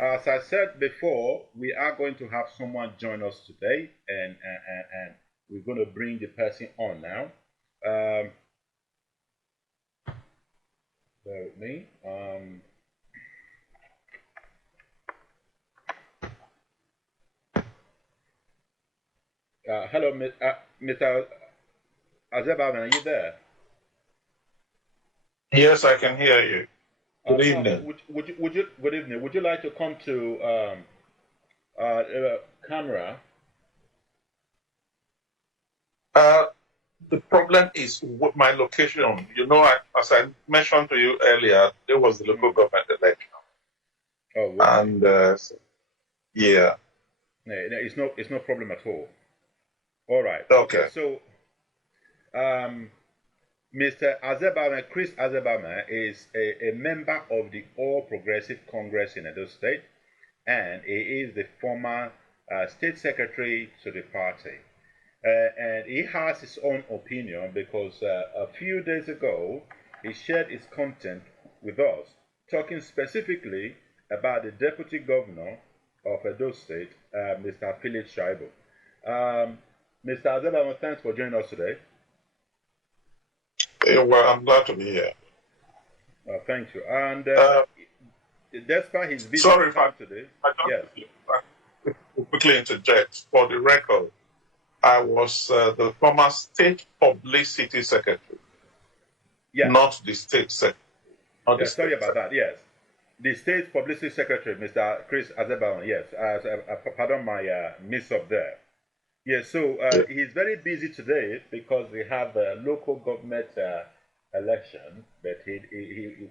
As I said before, we are going to have someone join us today, and we're going to bring the person on now. Bear with me. Hello, Mr. Azebamwan, are you there? Yes, I can hear you. Good evening. Good evening. Would you like to come to camera? The problem is with my location. You know, as I mentioned to you earlier, there was the local government election. Oh, okay. And yeah. It's no problem at all. All right. Okay. So, Mr. Azebamwan, Chris Azebamwan, is a member of the All Progressive Congress in Edo State, and he is the former state secretary to the party. And he has his own opinion because a few days ago he shared his content with us, talking specifically about the deputy governor of Edo State, Mr. Philip Shaibu. Mr. Azebamwan, thanks for joining us today. Well, I'm glad to be here. Thank you. And despite his busy sorry time today, yes. Quickly interject. For the record, I was the former state publicity secretary, not the state secretary. Sorry about that. Yes, the state publicity secretary, Mr. Chris Azebamwan. Yes, pardon my miss up there. Yes, so he's very busy today because we have a local government election, but he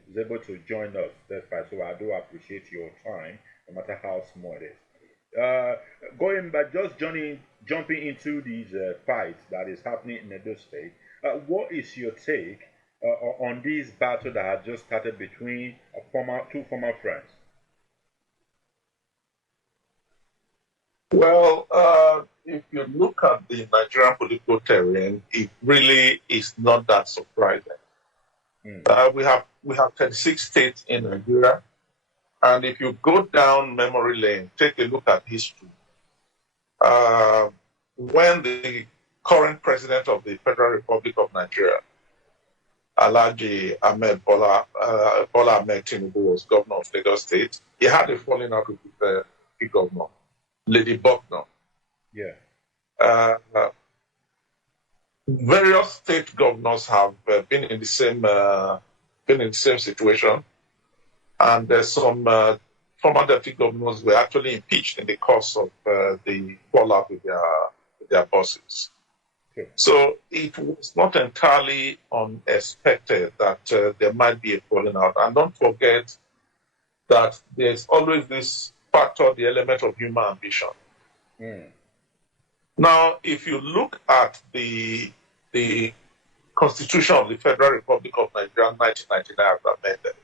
was able to join us. That's fine. So I do appreciate your time, no matter how small it is. Going back, just jumping into these fights that is happening in Edo State, what is your take on this battle that had just started between two former friends? Well, if you look at the Nigerian political terrain, it really is not that surprising. We have 36 states in Nigeria, and if you go down memory lane, take a look at history. When the current president of the Federal Republic of Nigeria, Alhaji Ahmed Bola Ahmed Tinubu, was governor of Edo State, he had a falling out with the governor, Lady Bucknor. Yeah. Various state governors have been in the same situation, and some former deputy governors were actually impeached in the course of the fallout with their bosses. Okay. So it was not entirely unexpected that there might be a falling out. And don't forget that there's always this factor, the element of human ambition. Now, if you look at the Constitution of the Federal Republic of Nigeria, 1999, as amended,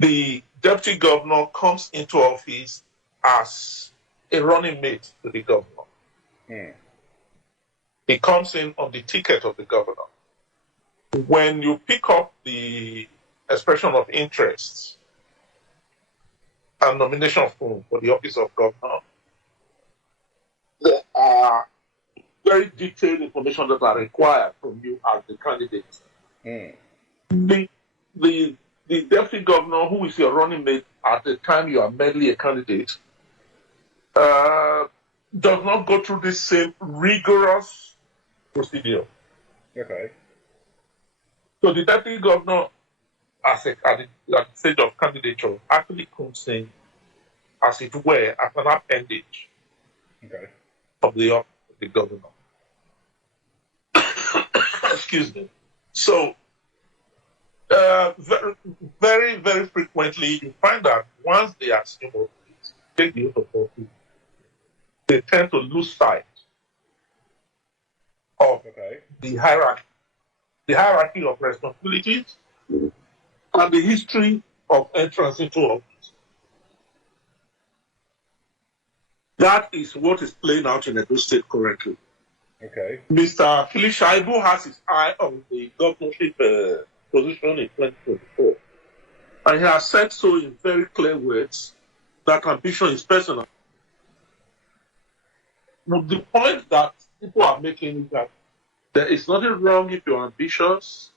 the deputy governor comes into office as a running mate to the governor. He comes in on the ticket of the governor. When you pick up the expression of interest and nomination form for the office of governor, there are very detailed information that are required from you as the candidate. The deputy governor, who is your running mate at the time you are merely a candidate, does not go through this same rigorous procedure. Okay. So the deputy governor, at the stage of candidature, actually comes in, as it were, as an appendage of the office of the governor. Excuse me. So, very, very frequently, you find that once they assume office, take the oath of office, they tend to lose sight of the hierarchy of responsibilities and the history of entrance into office. That is what is playing out in Edo State currently. Okay. Mr. Philip Shaibu has his eye on the governorship position in 2024. And he has said so in very clear words that ambition is personal. But the point that people are making is that there is nothing wrong if you're ambitious,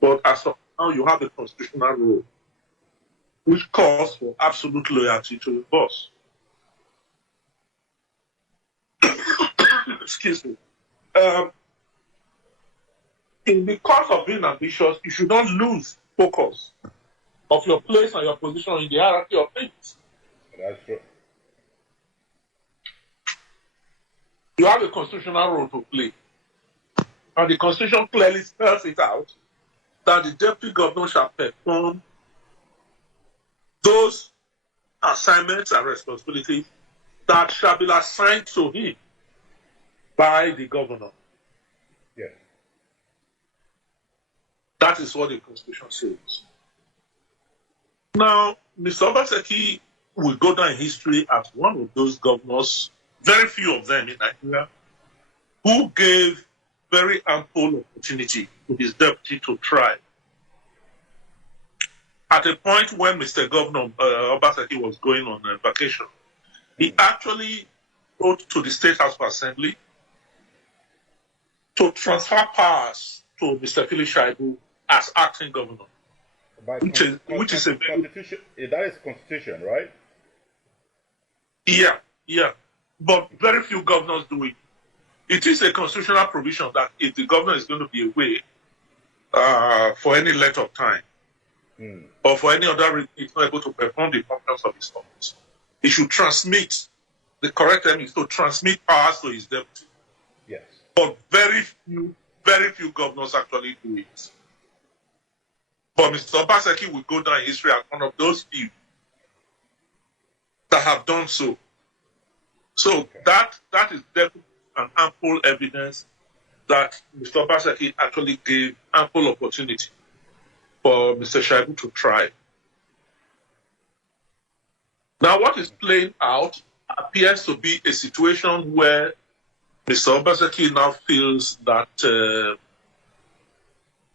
but as of now you have a constitutional role which calls for absolute loyalty to the boss. Excuse me. In the course of being ambitious, you should not lose focus of your place and your position in the hierarchy of things. That's true. You have a constitutional role to play. And the Constitution clearly spells it out that the deputy governor shall perform those assignments and responsibilities that shall be assigned to him by the governor. Yes. That is what the Constitution says. Now, Mr. Obaseki will go down in history as one of those governors, very few of them in Nigeria, who gave very ample opportunity to his deputy to try. At a point when Mr. Governor Obaseki was going on vacation, he actually wrote to the State House of Assembly to transfer powers to Mr. Shaibu as acting governor. Which is a constitution. That is constitution, right? Yeah. But very few governors do it. It is a constitutional provision that if the governor is going to be away for any length of time, or for any other reason, he's not able to perform the functions of his office, he should transmit. The correct term is to transmit powers to his deputy. Yes. But very few governors actually do it. But Mr. Obaseki will go down in history as one of those few that have done so. So that is definitely an ample evidence that Mr. Obaseki actually gave ample opportunity for Mr. Shaibu to try. Now, what is playing out appears to be a situation where Mr. Obaseki now feels that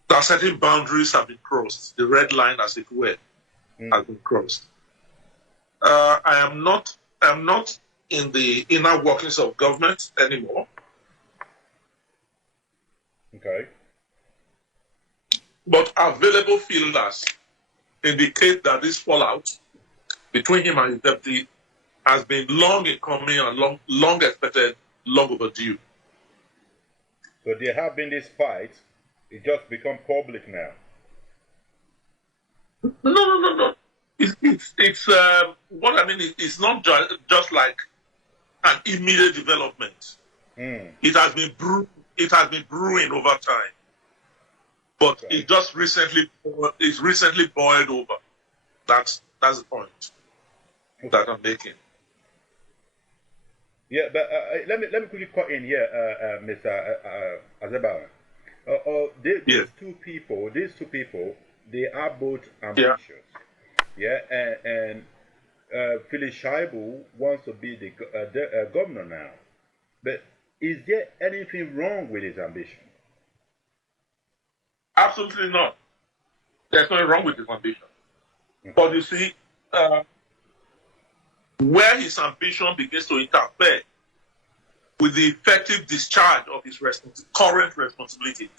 that certain boundaries have been crossed. The red line, as it were, has been crossed. I am not in the inner workings of government anymore. Okay. But available feelers indicate that this fallout between him and his deputy has been long in coming and long expected, long overdue. So there have been this fight. It just become public now. No. It's what I mean. It's not just like an immediate development. It has been brewing over time, but it just recently boiled over. That's the point that I'm making. Yeah, but let me quickly cut in here, Mr. Azebamwan. These two people, they are both ambitious. Yeah, and Philip Shaibu wants to be the governor now. But is there anything wrong with his ambition? Absolutely not. There's nothing wrong with his ambition. But you see, where his ambition begins to interfere with the effective discharge of his current responsibilities,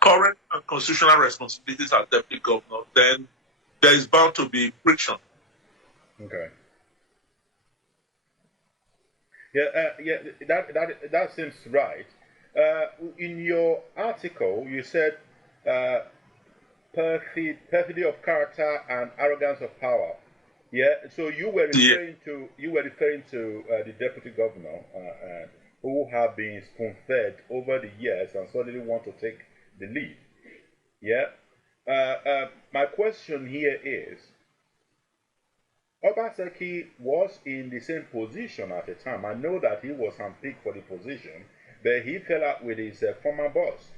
current and constitutional responsibilities as deputy governor, then there is bound to be friction. Okay. Yeah, that seems right. In your article, you said perfidy of character and arrogance of power. Yeah, so you were referring to the deputy governor who have been spoon-fed over the years and suddenly want to take the lead. Yeah. My question here is, Obaseki was in the same position at the time. I know that he was handpicked for the position, but he fell out with his former boss.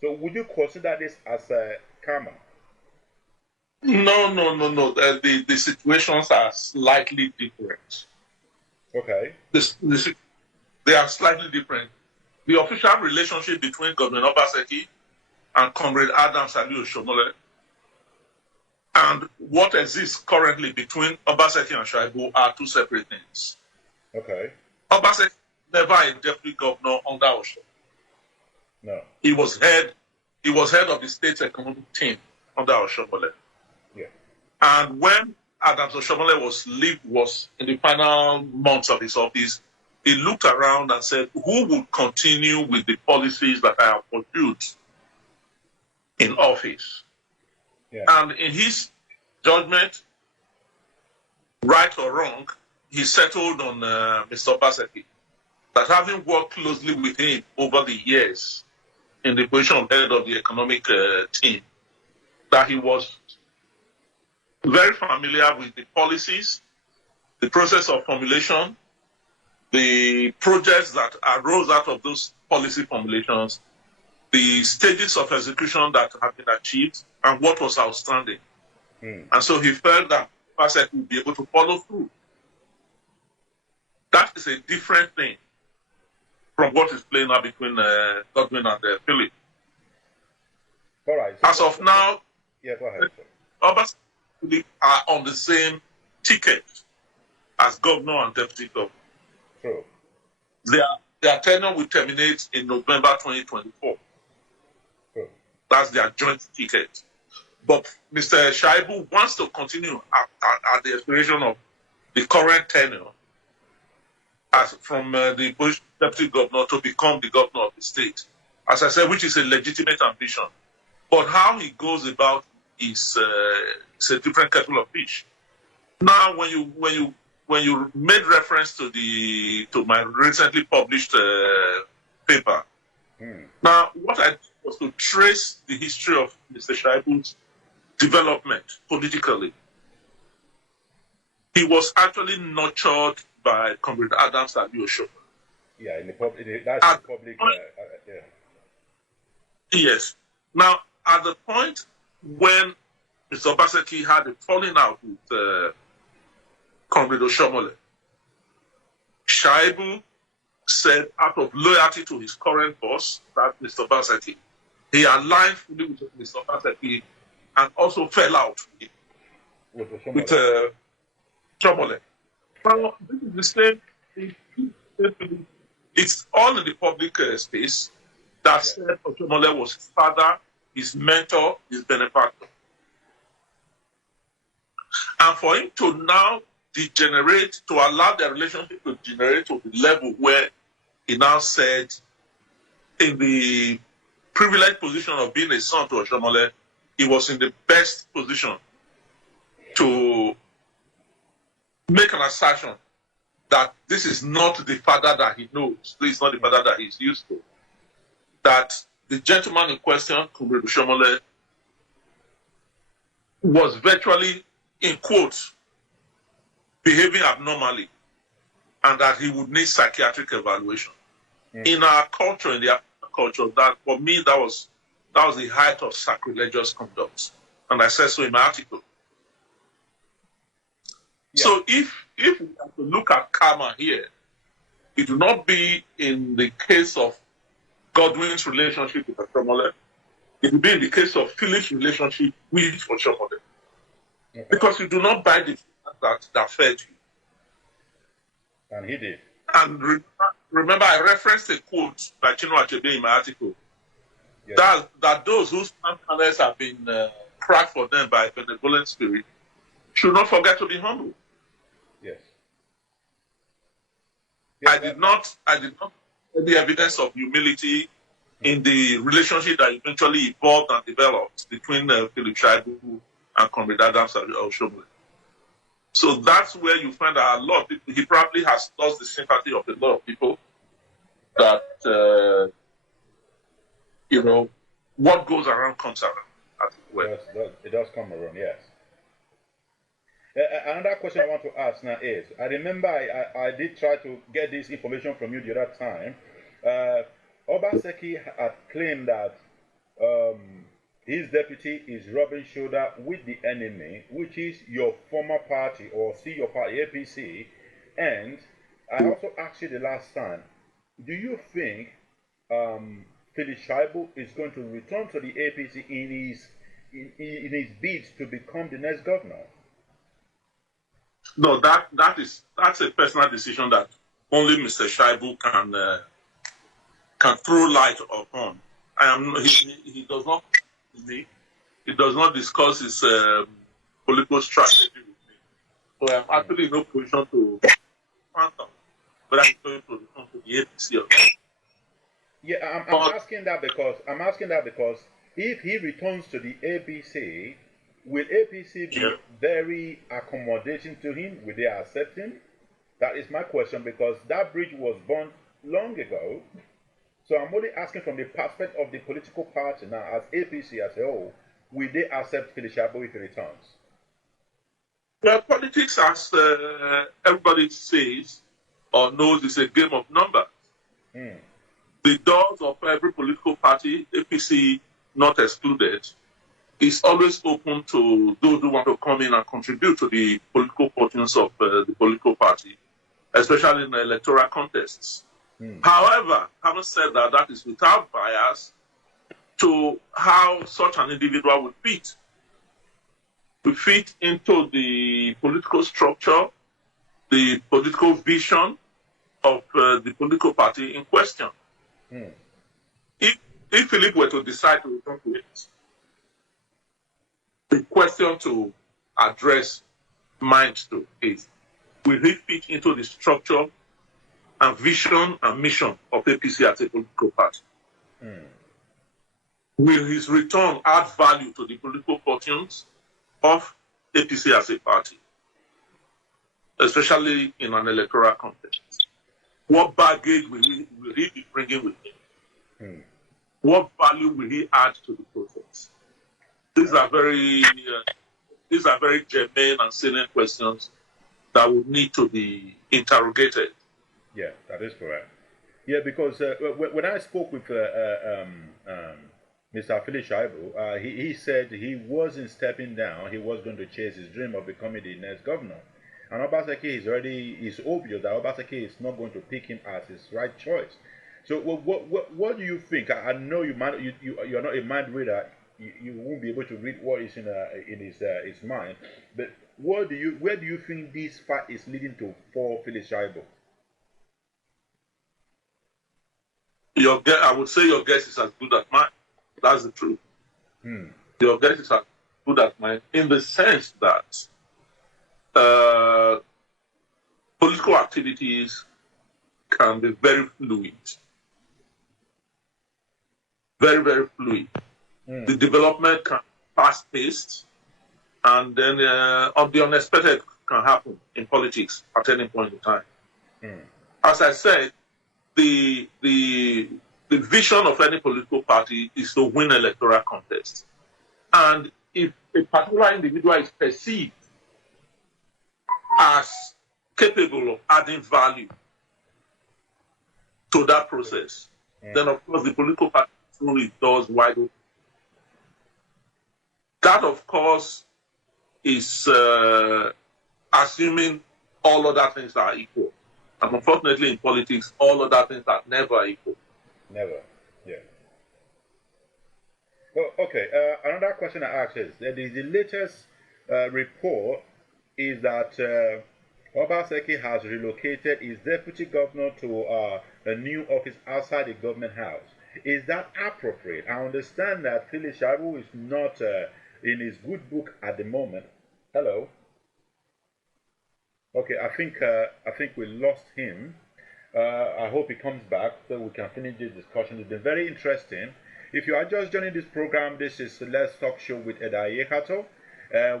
So would you consider this as a karma? No. The situations are slightly different. Okay. They are slightly different. The official relationship between GodwinObaseki and Comrade Adams Ali Oshomole And what exists currently between Obaseki and Shaibu are two separate things. Okay. Obaseki never a deputy governor under Osho. No. He was head of the state's economic team under Oshomole. Yeah. And when Adams Oshomole was in the final months of his office, he looked around and said, who would continue with the policies that I have pursued in office? Yeah. And in his judgment, right or wrong, he settled on Mr. Obaseki, that having worked closely with him over the years in the position of head of the economic team, that he was very familiar with the policies, the process of formulation, the projects that arose out of those policy formulations, the stages of execution that have been achieved, and what was outstanding. And so he felt that Obaseki would be able to follow through. That is a different thing from what is playing out between Godwin and Philip. All right. So as of now, yeah, go ahead. Obaseki and Philip are on the same ticket as governor and deputy governor. True. Their tenure will terminate in November 2024. True. That's their joint ticket. But Mr. Shaibu wants to continue at the expiration of the current tenure as from the deputy governor to become the governor of the state. As I said, which is a legitimate ambition. But how he goes about is a different kettle of fish. Now, when you made reference to my recently published paper, now what I did was to trace the history of Mr. Shaibu's development politically. He was actually nurtured by Comrade Adams Osho. Yeah, in the public. That's the public. Yeah. Yes. Now, at the point when Mr. Obaseki had a falling out with Comrade Oshomole, Shaibu said, out of loyalty to his current boss, that Mr. Obaseki, he aligned fully with Mr. Obaseki and also fell out with Oshomole. Now, this is the same thing. It's all in the public space that said Oshomole was his father, his mentor, his benefactor. And for him to now degenerate, to allow their relationship to degenerate to the level where he now said, in the privileged position of being a son to Oshomole, he was in the best position to make an assertion that this is not the father that he knows, this is not the father that he's used to. That the gentleman in question, Comrade Oshomole, was virtually, in quotes, behaving abnormally, and that he would need psychiatric evaluation. In our culture, in the African culture, that for me that was the height of sacrilegious conduct, and I said so in my article. Yeah. So if we have to look at karma here, it will not be in the case of Godwin's relationship with Oshomole. It will be in the case of Philip's relationship with Oshomole. Okay. Because you do not buy the that fed you. And he did. And remember, I referenced a quote by Chinua Achebe in my article. Yes. That those whose hands have been cracked for them by a benevolent spirit should not forget to be humble. Yes. I did not see the evidence of humility in the relationship that eventually evolved and developed between Philip Shaibu and Comrade Adams Oshomole. So that's where you find that a lot of people, he probably has lost the sympathy of a lot of people that, what goes around comes around. As it were. It does come around, yes. Another question I want to ask now is, I remember I did try to get this information from you the other time. Obaseki had claimed that his deputy is rubbing shoulder with the enemy, which is your former party, or your party, APC. And I also asked you the last time, do you think Philip Shaibu is going to return to the APC in his in his bids to become the next governor? No, that's a personal decision that only Mr. Shaibu can throw light upon. He does not he does not discuss his political strategy with me. So I'm actually in no position to phantom, but I'm going to return to the APC. Yeah, I'm asking that because if he returns to the APC, will APC be very accommodating to him? Will they accept him? That is my question, because that bridge was burned long ago. So I'm only asking from the perspective of the political party now, as APC as a whole, will they accept Philip Shaibu if he returns? Well, politics, as everybody says or knows, is a game of numbers. The doors of every political party, APC not excluded, is always open to those who want to come in and contribute to the political fortunes of the political party, especially in the electoral contests. However, having said that, that is without bias to how such an individual would fit. To fit into the political structure, the political vision of the political party in question. If Philip were to decide to return to it, the question to address mind to is, will he fit into the structure and vision and mission of APC as a political party? Will his return add value to the political fortunes of APC as a party, especially in an electoral context? What baggage will he be bringing with him? What value will he add to the process? These are very germane and salient questions that would need to be interrogated. Yeah, that is correct. Yeah, because when I spoke with Mr. Philip Shaibu, he said he wasn't stepping down. He was going to chase his dream of becoming the next governor. And Obaseki is obvious that Obaseki is not going to pick him as his right choice. So what do you think? I know you're not a mind reader. You won't be able to read what is in his mind. But where do you think this fight is leading to for Philip Shaibu? I would say your guess is as good as mine. That's the truth. Your guess is as good as mine in the sense that political activities can be very fluid. Very, very fluid. The development can be fast-paced, and then the unexpected can happen in politics at any point in time. As I said, the vision of any political party is to win electoral contests. And if a particular individual is perceived as capable of adding value to that process, then of course the political party through its doors wide open. That, of course, is assuming all other things are equal. And unfortunately in politics, all other things are never equal. Never, yeah. Well, okay, another question I ask is, the latest report is that Obaseki has relocated his deputy governor to a new office outside the government house. Is that appropriate? I understand that Philip Shaibu is not in his good book at the moment. Hello? Okay, I think we lost him. I hope he comes back so we can finish this discussion. It's been very interesting. If you are just joining this program, this is Let's Talk Show with Elder Ehi Ekhator.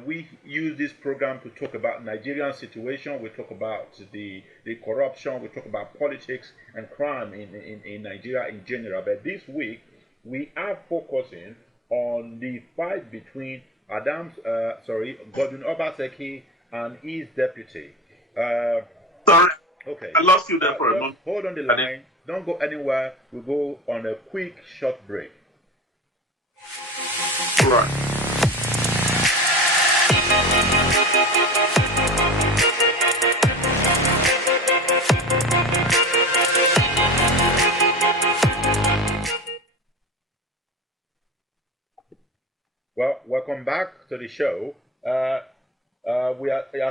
We use this program to talk about Nigerian situation. We talk about the corruption. We talk about politics and crime in Nigeria in general. But this week, we are focusing on the fight between GodwinObaseki and his deputy. Sorry, okay. I lost you there for a moment. Hold on the line. Don't go anywhere. We'll go on a quick, short break. Right. Well, welcome welcome back to the show. I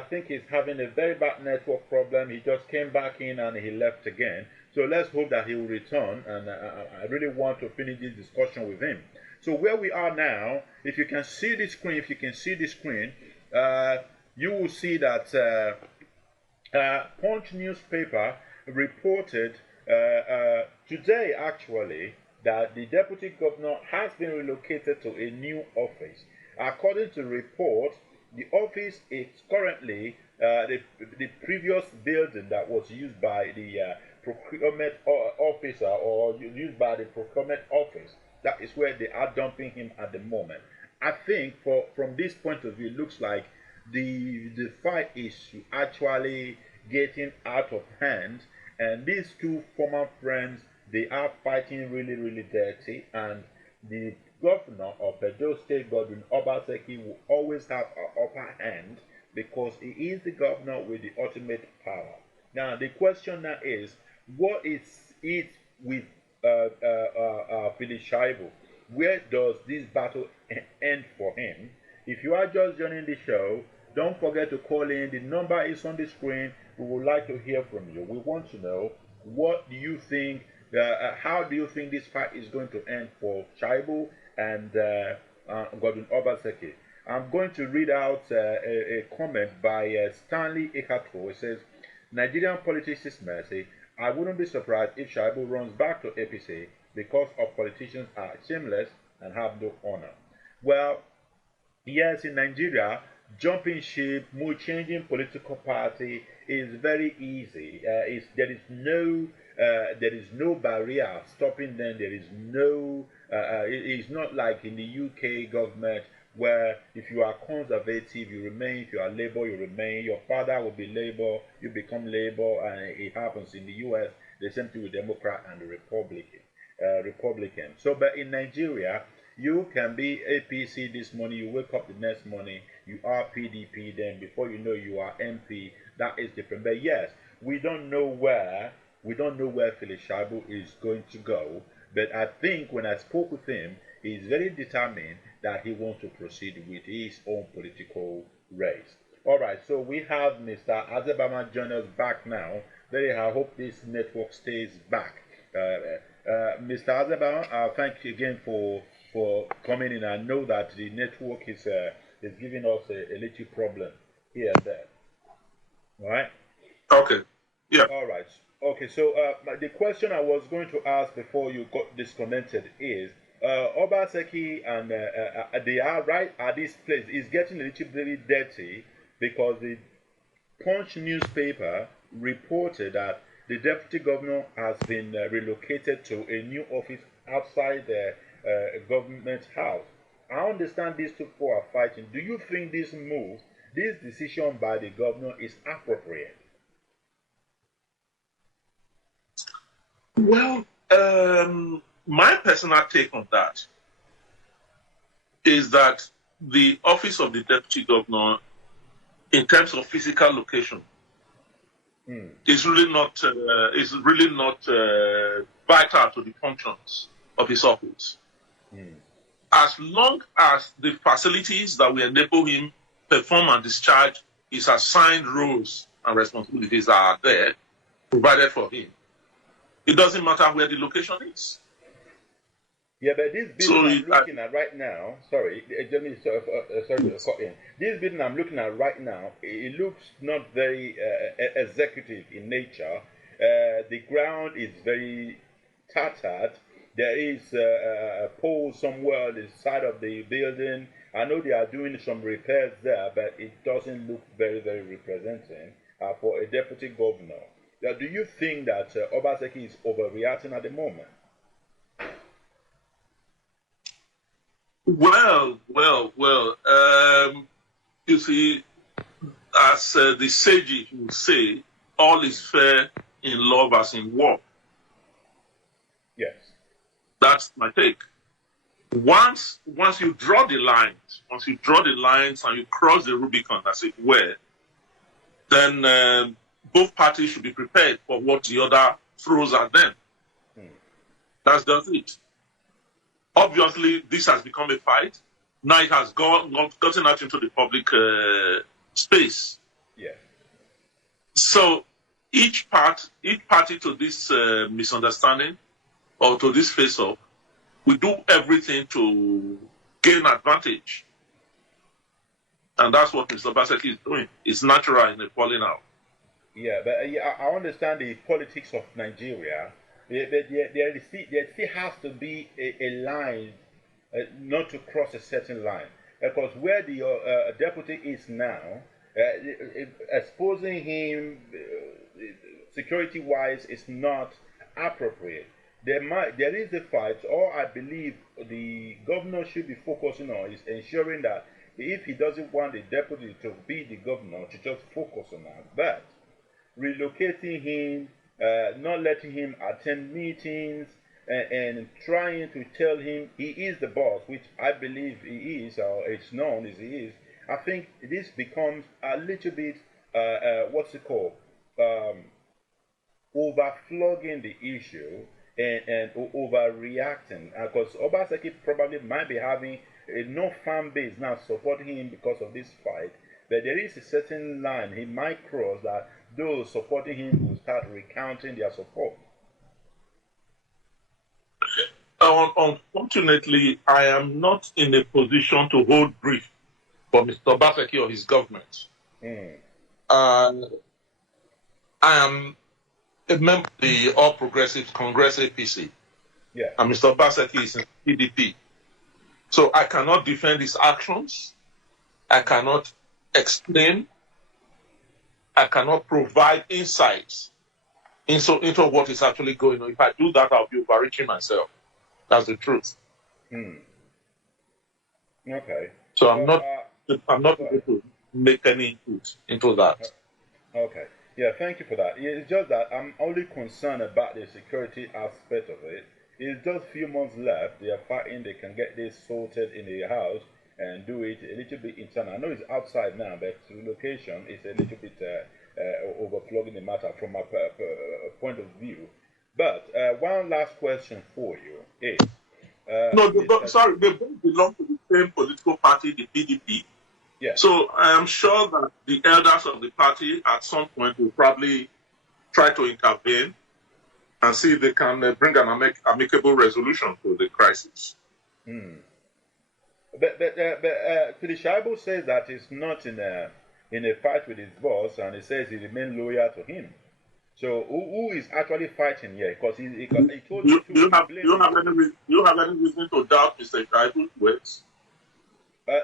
think he's having a very bad network problem. He just came back in and he left again. So let's hope that he will return. And I really want to finish this discussion with him. So where we are now, if you can see the screen, you will see that Punch newspaper reported today, actually, that the deputy governor has been relocated to a new office. According to report, the office is currently the previous building that was used by the procurement officer or used by the procurement office. That is where they are dumping him at the moment. I think from this point of view, it looks like the fight is actually getting out of hand, and these two former friends, they are fighting really, really dirty, and the governor of Edo State, GodwinObaseki, will always have an upper hand because he is the governor with the ultimate power. Now, the question now is, what is it with Shaibu? Where does this battle end for him? If you are just joining the show, don't forget to call in. The number is on the screen. We would like to hear from you. We want to know, what do you think? How do you think this fight is going to end for Shaibu and GodwinObaseki? I'm going to read out a comment by Stanley Ekhator. It says, Nigerian politics is messy. I wouldn't be surprised if Shaibu runs back to APC because of politicians are shameless and have no honor. Well, yes, in Nigeria, jumping ship, changing political party is very easy. There is no barrier stopping them. There is no. It's not like in the UK government where if you are conservative, you remain. If you are Labour, you remain. Your father will be Labour, you become Labour, and it happens in the US. The same thing with Democrat and the Republican. So, but in Nigeria, you can be APC this morning, you wake up the next morning, you are PDP, then before you know you are MP. That is different. But yes, we don't know where Philip Shaibu is going to go. But I think when I spoke with him, he's very determined that he wants to proceed with his own political race. All right, so we have Mr. Azebamwan join us back now. I hope this network stays back. Mr. Azebamwan, thank you again for coming in. I know that the network is giving us a little problem here and there. All right? Okay. Yeah. All right. Okay, so the question I was going to ask before you got disconnected is, Obaseki and they are right at this place is getting a little bit dirty because the Punch newspaper reported that the deputy governor has been relocated to a new office outside the government house. I understand these two people are fighting. Do you think this move, this decision by the governor is appropriate? Well, my personal take on that is that the office of the deputy governor, in terms of physical location, is really not vital to the functions of his office. As long as the facilities that will enable him perform and discharge his assigned roles and responsibilities are there, provided for him, it doesn't matter where the location is. Yeah, but this building I'm looking at right now, sorry to cut in. This building I'm looking at right now, it looks not very executive in nature. The ground is very tattered. There is a pole somewhere on the side of the building. I know they are doing some repairs there, but it doesn't look very, very representing for a deputy governor. Now, do you think that Obaseki is overreacting at the moment? Well. You see, as the sages will say, all is fair in love as in war. Yes. That's my take. Once you draw the lines, and you cross the Rubicon, as it were, then both parties should be prepared for what the other throws at them. That's just it. Obviously, this has become a fight. Now it has gotten out into the public space. Yeah. So each party to this misunderstanding or to this face-off, we do everything to gain advantage. And that's what Mr. Obaseki is doing. It's natural in the falling out. Yeah, but yeah, I understand the politics of Nigeria. There still has to be a line, not to cross a certain line. Because where the deputy is now, exposing him security-wise is not appropriate. There is a fight. All I believe the governor should be focusing on is ensuring that if he doesn't want the deputy to be the governor, to just focus on that. But relocating him, not letting him attend meetings, and trying to tell him he is the boss, which I believe he is, or it's known as he is. I think this becomes a little bit, what's it called, overflogging the issue and overreacting. Because Obaseki probably might be having no fan base now supporting him because of this fight. But there is a certain line he might cross that those supporting him will start recounting their support. Unfortunately, I am not in a position to hold brief for Mr. Obaseki or his government. I am a member of the All Progressives Congress APC. Yeah. And Mr. Obaseki is in PDP. So I cannot defend his actions. I cannot explain. I cannot provide insights into what is actually going on. If I do that, I'll be overreaching myself. That's the truth. Okay. So I'm not able to make any input into that. Okay. Yeah, thank you for that. It's just that I'm only concerned about the security aspect of it. It's just a few months left. They are fighting. They can get this sorted in the house and do it a little bit internal. I know it's outside now, but relocation is a little bit overflowing the matter from my point of view. But one last question for you is... no, they both belong to the same political party, the PDP. Yeah. So I am sure that the elders of the party at some point will probably try to intervene and see if they can bring an amicable resolution to the crisis. But Shaibu says that he's not in a fight with his boss, and he says he remains loyal to him. So who is actually fighting here? Because he told you. Do you have any reason to doubt Mr. Shaibu's words?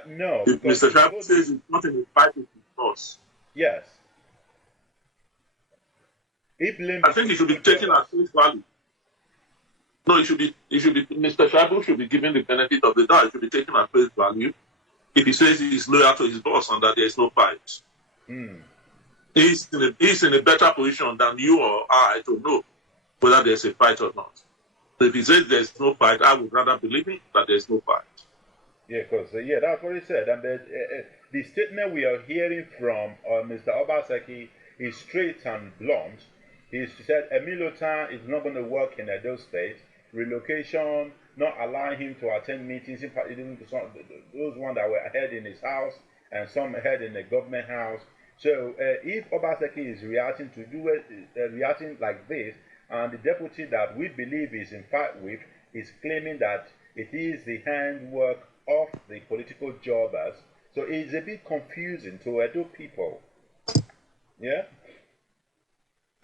No. If Mr. Shaibu says he's not in a fight with his boss. Yes. I think he should be taken at face value. No, Mr. Shaibu should be given the benefit of the doubt. He should be taken at face value if he says he's loyal to his boss and that there is no fight. He's in a better position than you or I to know whether there's a fight or not. So if he says there's no fight, I would rather believe him that there's no fight. Yeah, because that's what he said. And the statement we are hearing from Mr. Obaseki is straight and blunt. He said Emilotan is not going to work in Edo State. Relocation, not allowing him to attend meetings, those ones that were held in his house and some held in the government house. So if Obaseki is reacting like this, and the deputy that we believe is in fight with is claiming that it is the handwork of the political jobbers, so it's a bit confusing to Edo people. Yeah.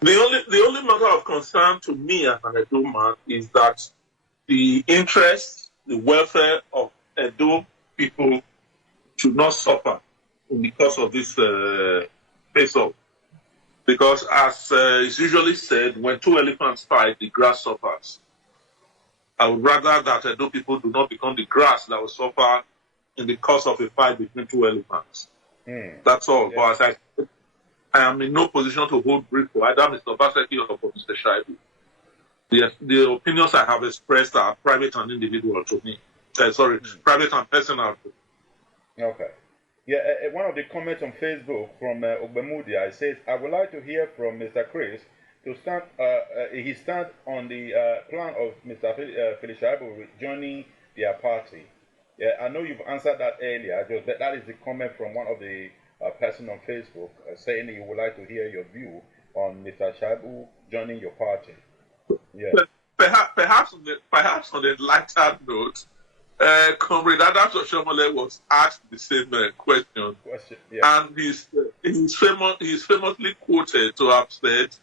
The only matter of concern to me as an Edo man is that the interests, the welfare of Edo people should not suffer because of this face-off. Because as is usually said, when two elephants fight, the grass suffers. I would rather that Edo people do not become the grass that will suffer in the course of a fight between two elephants. That's all. Yeah. But as I said, I am in no position to hold brief for either Mr. Obaseki or for Mr. Shaibu. The opinions I have expressed are private and individual to me. Private and personal to me. Okay. Yeah, one of the comments on Facebook from Ogbemudia says, I would like to hear from Mr. Chris to stand, he stands on the plan of Mr. Shaibu joining their party. Yeah, I know you've answered that earlier. Just that is the comment from one of the person on Facebook saying he would like to hear your view on Mr. Shaibu joining your party. Yeah. Perhaps on a lighter note, Comrade Adams Oshomole was asked the same question, yeah. and he's famously quoted to have said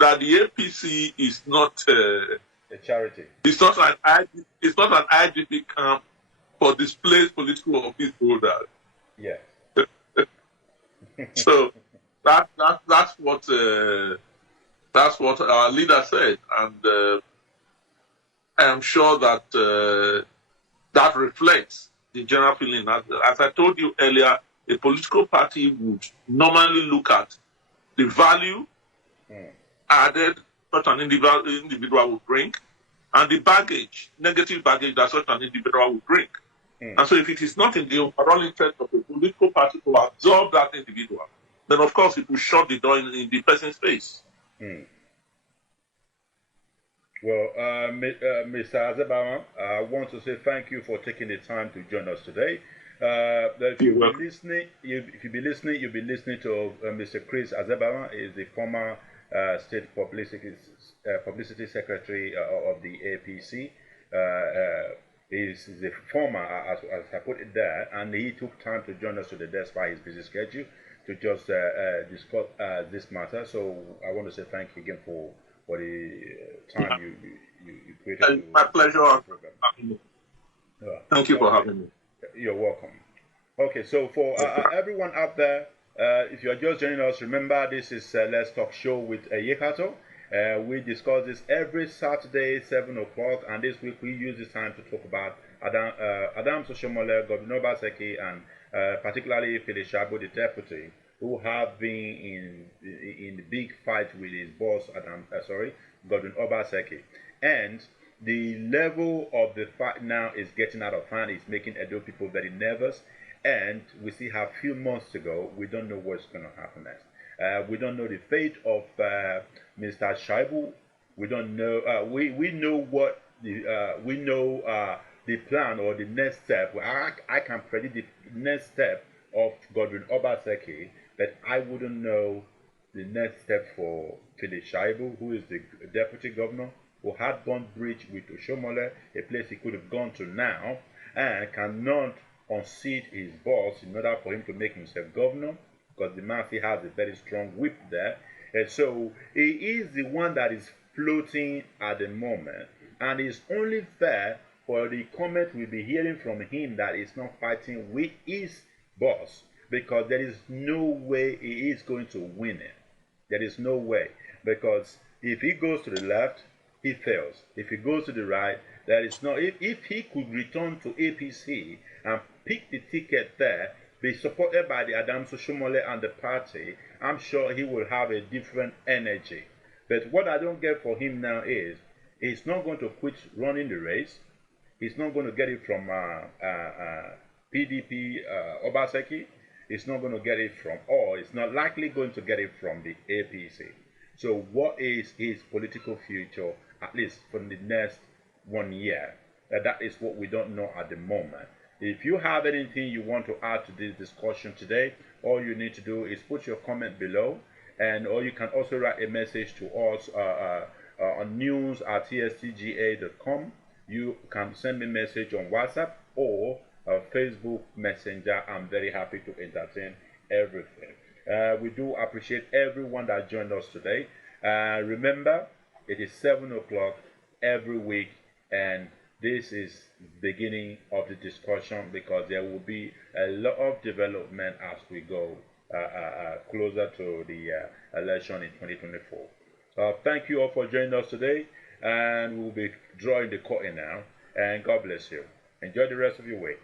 that the APC is not a charity. It's not an IGP camp for displaced political office holders. Yeah. So that's what our leader said, and I am sure that that reflects the general feeling. As I told you earlier, a political party would normally look at the value added such an individual would bring, and the baggage, negative baggage that such an individual would bring. And so if it is not in the overall interest of a political party to absorb that individual, then of course it will shut the door in the person's face. Well, Mr. Azebamwan, I want to say thank you for taking the time to join us today. If you'll be listening, you'll be listening to Mr. Chris Azebamwan. He is the former State Publicity Secretary of the APC. He's the former, as I put it there, and he took time to join us today despite his busy schedule to just discuss this matter. So I want to say thank you again for the time you created. My pleasure. Thank you for having me. You're welcome. Okay, so for everyone out there, if you are just joining us, remember this is Let's Talk Show with Ehi Ekhator. We discuss this every Saturday, 7 o'clock, and this week we use this time to talk about Adam Soshomole, GodwinObaseki, and particularly Shaibu, the deputy, who have been in the big fight with his boss, GodwinObaseki. And the level of the fight now is getting out of hand. It's making Edo people very nervous, and we still have a few months to go. We don't know what's going to happen next. We don't know the fate of Mr. Shaibu. We don't know. We know what the plan or the next step. I can predict the next step of GodwinObaseki, but I wouldn't know the next step for Shaibu, who is the deputy governor, who had gone breach with Oshomole, a place he could have gone to now, and cannot unseat his boss in order for him to make himself governor, because the man has a very strong whip there. And so he is the one that is floating at the moment, and it's only fair for the comment we'll be hearing from him that he's not fighting with his boss, because there is no way he is going to win it. There is no way, because if he goes to the left, he fails. If he goes to the right, there is no. If he could return to APC and pick the ticket there, be supported by the Adams Oshomole and the party, I'm sure he will have a different energy. But what I don't get for him now is he's not going to quit running the race. He's not going to get it from PDP Obaseki. He's not going to get it from, or it's not likely going to get it from the APC. So what is his political future, at least for the next 1 year? That is what we don't know at the moment. If you have anything you want to add to this discussion today, all you need to do is put your comment below, or you can also write a message to us on news@tstga.com. You can send me a message on WhatsApp or Facebook Messenger. I'm very happy to entertain everything. We do appreciate everyone that joined us today. Remember, it is 7 o'clock every week, and this is the beginning of the discussion, because there will be a lot of development as we go closer to the election in 2024. Thank you all for joining us today, and we'll be drawing the curtain now, and God bless you. Enjoy the rest of your week.